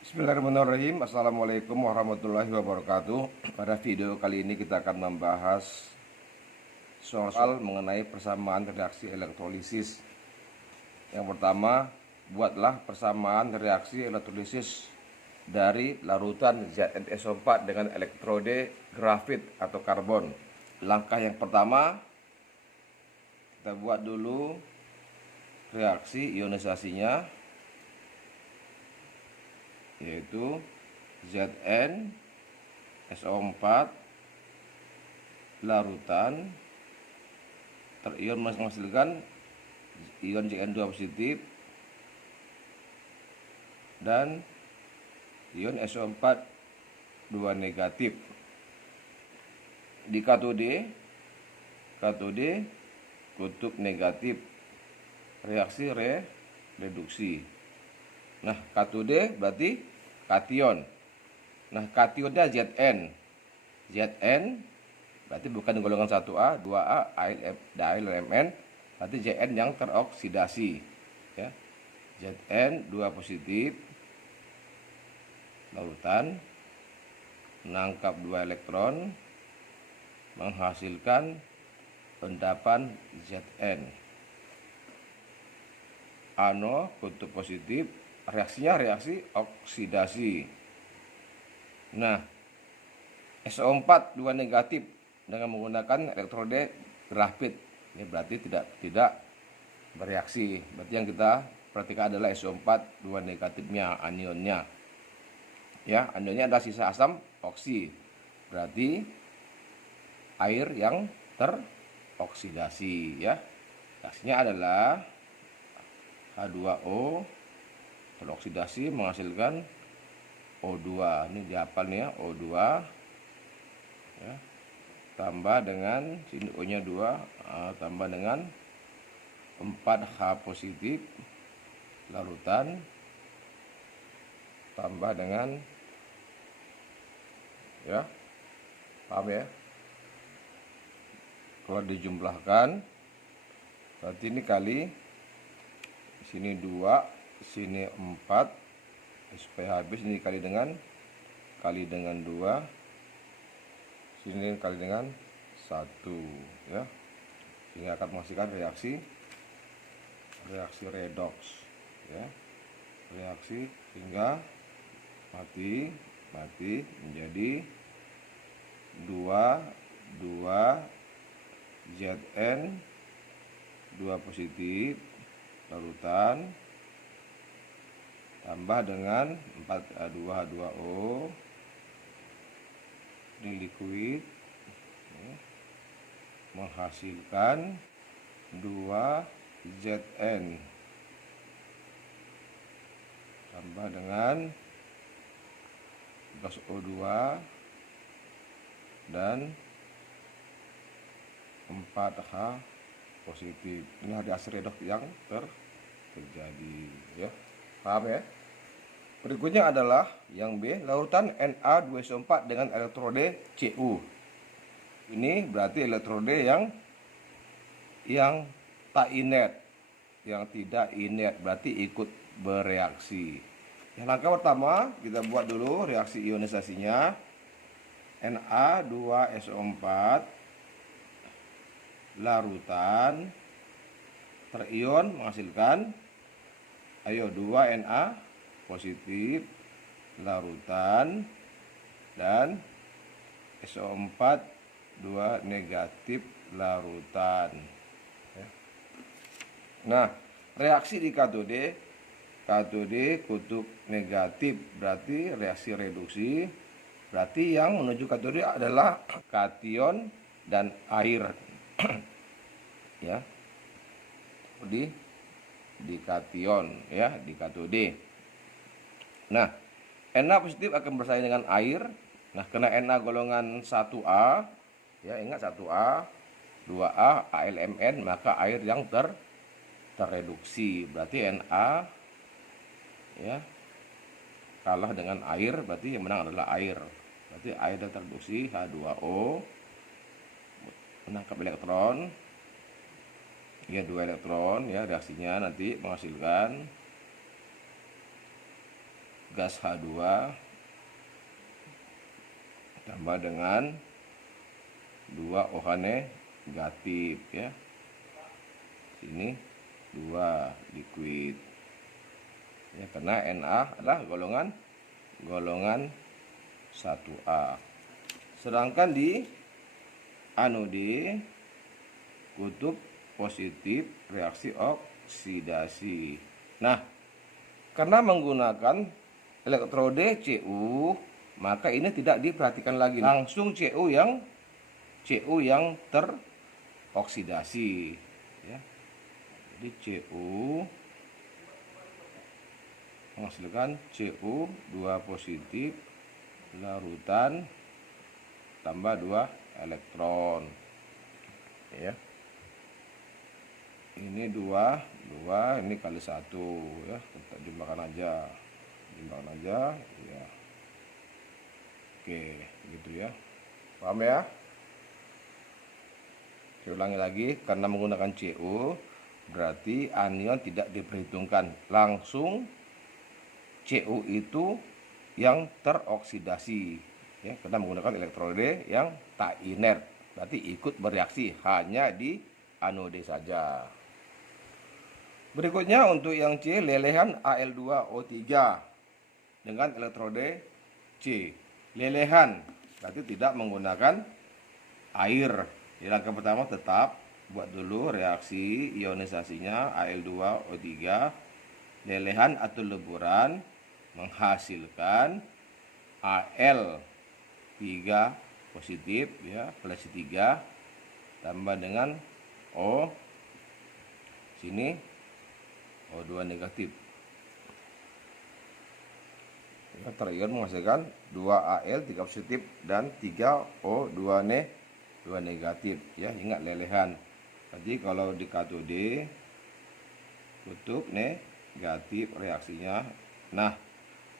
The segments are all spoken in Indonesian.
Bismillahirrahmanirrahim. Assalamualaikum warahmatullahi wabarakatuh. Pada video kali ini kita akan membahas soal mengenai persamaan reaksi elektrolisis. Yang pertama, buatlah persamaan reaksi elektrolisis dari larutan ZnSO4 dengan elektrode grafit atau karbon. Langkah yang pertama, kita buat dulu reaksi ionisasinya, yaitu ZnSO4 larutan terion menghasilkan ion Zn2 positif dan ion SO4 2 negatif. Di katode kutub negatif, reaksi reduksi. Nah, katode berarti kation. Nah, kationnya Zn berarti bukan golongan 1A, 2A, Mn, berarti Zn yang teroksidasi, ya. Zn 2 positif, larutan menangkap 2 elektron, menghasilkan endapan Zn. Ano kutub positif, reaksinya reaksi oksidasi. Nah, SO4 2 negatif dengan menggunakan elektrode grafit. Ini berarti tidak bereaksi. Berarti yang kita perhatikan adalah SO4 2 negatifnya, anionnya. Ya, anionnya adalah sisa asam oksi. Berarti air yang teroksidasi, ya. Reaksinya adalah H2O teroksidasi menghasilkan O2. Ini dihafal nih ya, O2, ya. Tambah dengan sini O-nya 2, tambah dengan 4H positif larutan, tambah dengan, ya, paham ya, kalau dijumlahkan berarti ini kali sini 2, sini 4, supaya habis ini kali dengan 2, sini kali dengan 1, ya, sehingga akan menghasilkan reaksi redoks, ya, reaksi sehingga mati menjadi 2 Zn 2 positif larutan tambah dengan 4H2O di liquid, ya, menghasilkan 2 Zn tambah dengan gas O2 dan 4H positif. Ini reaksi redoks yang terjadi, ya. Paham ya? Berikutnya adalah yang B, larutan Na2SO4 dengan elektrode Cu. Ini berarti elektrode yang tak inert, yang tidak inert, berarti ikut bereaksi. Yang langkah pertama kita buat dulu reaksi ionisasinya. Na2SO4 larutan terion menghasilkan 2 Na positif larutan dan SO4 2 negatif larutan, ya. Nah, reaksi di katode kutub negatif berarti reaksi reduksi, berarti yang menuju katode adalah kation dan air. Ya, di kation, ya, di katode. Nah, Na positif akan bersaing dengan air. Nah, karena Na golongan 1A, ya, ingat 1A, 2A, AlMn, maka air yang terreduksi. Berarti Na, ya, kalah dengan air, berarti yang menang adalah air. Berarti air yang terreduksi H2O menangkap elektron, ya, 2 elektron, ya, reaksinya nanti menghasilkan gas H2 tambah dengan 2 OH negatif ya. Sini 2 liquid. Ya, karena Na adalah golongan 1A. Sedangkan di anode kutub positif reaksi oksidasi. Nah, karena menggunakan elektrode Cu, maka ini tidak diperhatikan lagi. Langsung Cu yang teroksidasi ya. Jadi Cu menghasilkan Cu2 positif larutan tambah 2 elektron ya. Ini 2 ini kali 1 ya, kita jumlahkan aja ya. Oke, gitu ya. Paham ya? Saya ulangi lagi, karena menggunakan Cu berarti anion tidak diperhitungkan, langsung Cu itu yang teroksidasi ya, karena menggunakan elektrode yang tak inert, berarti ikut bereaksi hanya di anode saja. Berikutnya untuk yang C, lelehan Al2O3 dengan elektrode C. Lelehan berarti tidak menggunakan air. Di langkah pertama tetap buat dulu reaksi ionisasinya Al2O3, lelehan atau leburan menghasilkan Al3 positif ya, plus 3 tambah dengan O, sini O2 negatif. Ya, terion menghasilkan 2Al 3 positif dan 3 O2 negatif ya. Ingat lelehan. Jadi kalau di katode kutub negatif reaksinya. Nah,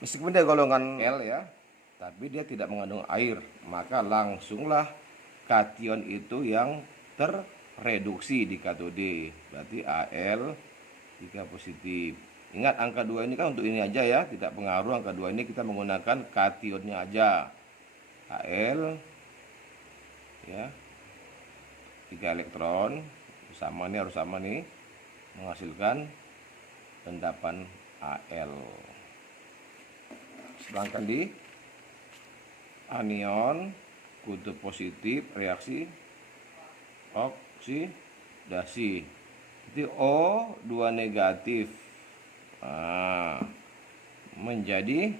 meskipun dia golongan L ya, tapi dia tidak mengandung air, maka langsunglah kation itu yang terreduksi di katode. Berarti Al 3 positif. Ingat angka 2 ini kan untuk ini aja ya, tidak pengaruh. Angka 2 ini kita menggunakan kationnya aja. Al ya, 3 elektron, sama nih, harus sama nih, menghasilkan endapan Al. Sedangkan di anion kutub positif reaksi oksidasi, jadi O2 negatif menjadi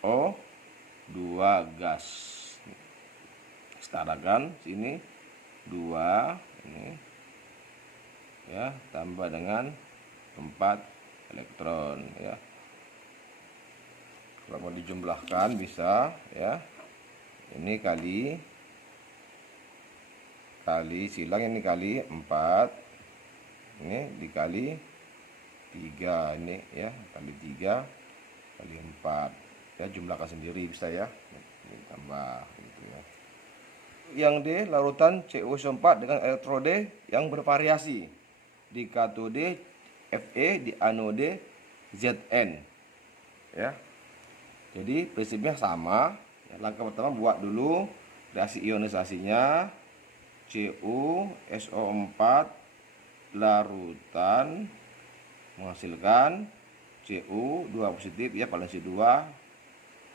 O2 gas. Setarakan sini 2 ini ya, tambah dengan 4 elektron ya. Kalau mau dijumlahkan bisa ya. Ini kali silang, ini kali 4, ini dikali 3, ini ya, kali 3 kali 4 ya, jumlahkan sendiri bisa ya, ini tambah gitu ya. Yang D, larutan CuSO4 dengan elektrode yang bervariasi, di katode Fe, di anode Zn ya. Jadi prinsipnya sama ya. Langkah pertama buat dulu reaksi ionisasinya, CuSO4 larutan menghasilkan Cu2 positif ya, valensi 2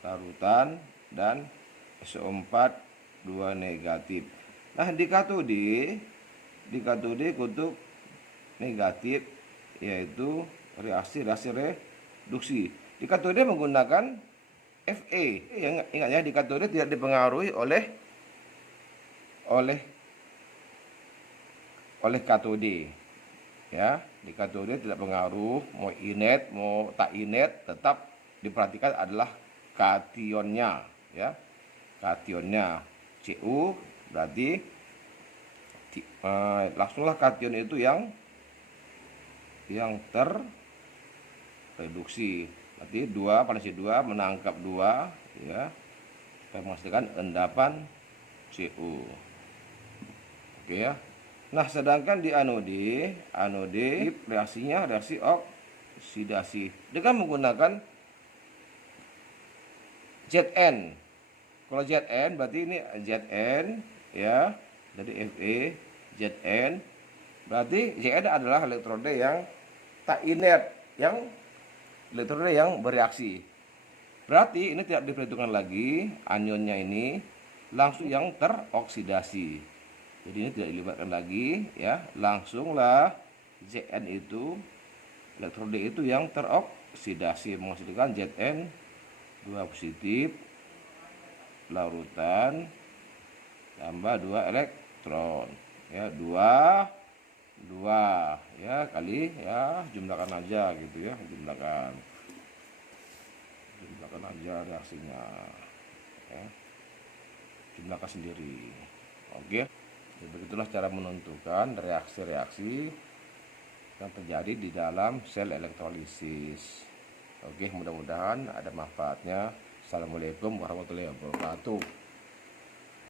larutan, dan SO4 2 negatif. Nah, di katode kutub negatif yaitu reaksi reduksi. Di katode menggunakan Fe. Yang ingat ya, di katode tidak dipengaruhi oleh katode ya. Di katode tidak pengaruh, mau inert mau tak inert, tetap diperhatikan adalah kationnya ya. Kationnya Cu berarti langsunglah kation itu yang terreduksi. Berarti 2 valensi 2 menangkap 2 ya, supaya menghasilkan endapan Cu. Oke ya. Nah, sedangkan di anode reaksinya reaksi oksidasi dengan menggunakan Zn. Kalau Zn berarti ini Zn ya. Jadi Fe Zn berarti Zn adalah elektroda yang tak inert, yang elektroda yang bereaksi. Berarti ini tidak diperhitungkan lagi anionnya ini, langsung yang teroksidasi. Jadi ini tidak dilibatkan lagi ya, langsunglah Zn itu elektroda itu yang teroksidasi menghasilkan Zn 2 positif larutan tambah 2 elektron ya, 2 ya kali ya, jumlahkan aja gitu ya, jumlahkan aja reaksinya ya, jumlahkan sendiri. Oke, jadi begitulah cara menentukan reaksi-reaksi yang terjadi di dalam sel elektrolisis. Oke, mudah-mudahan ada manfaatnya. Assalamualaikum warahmatullahi wabarakatuh.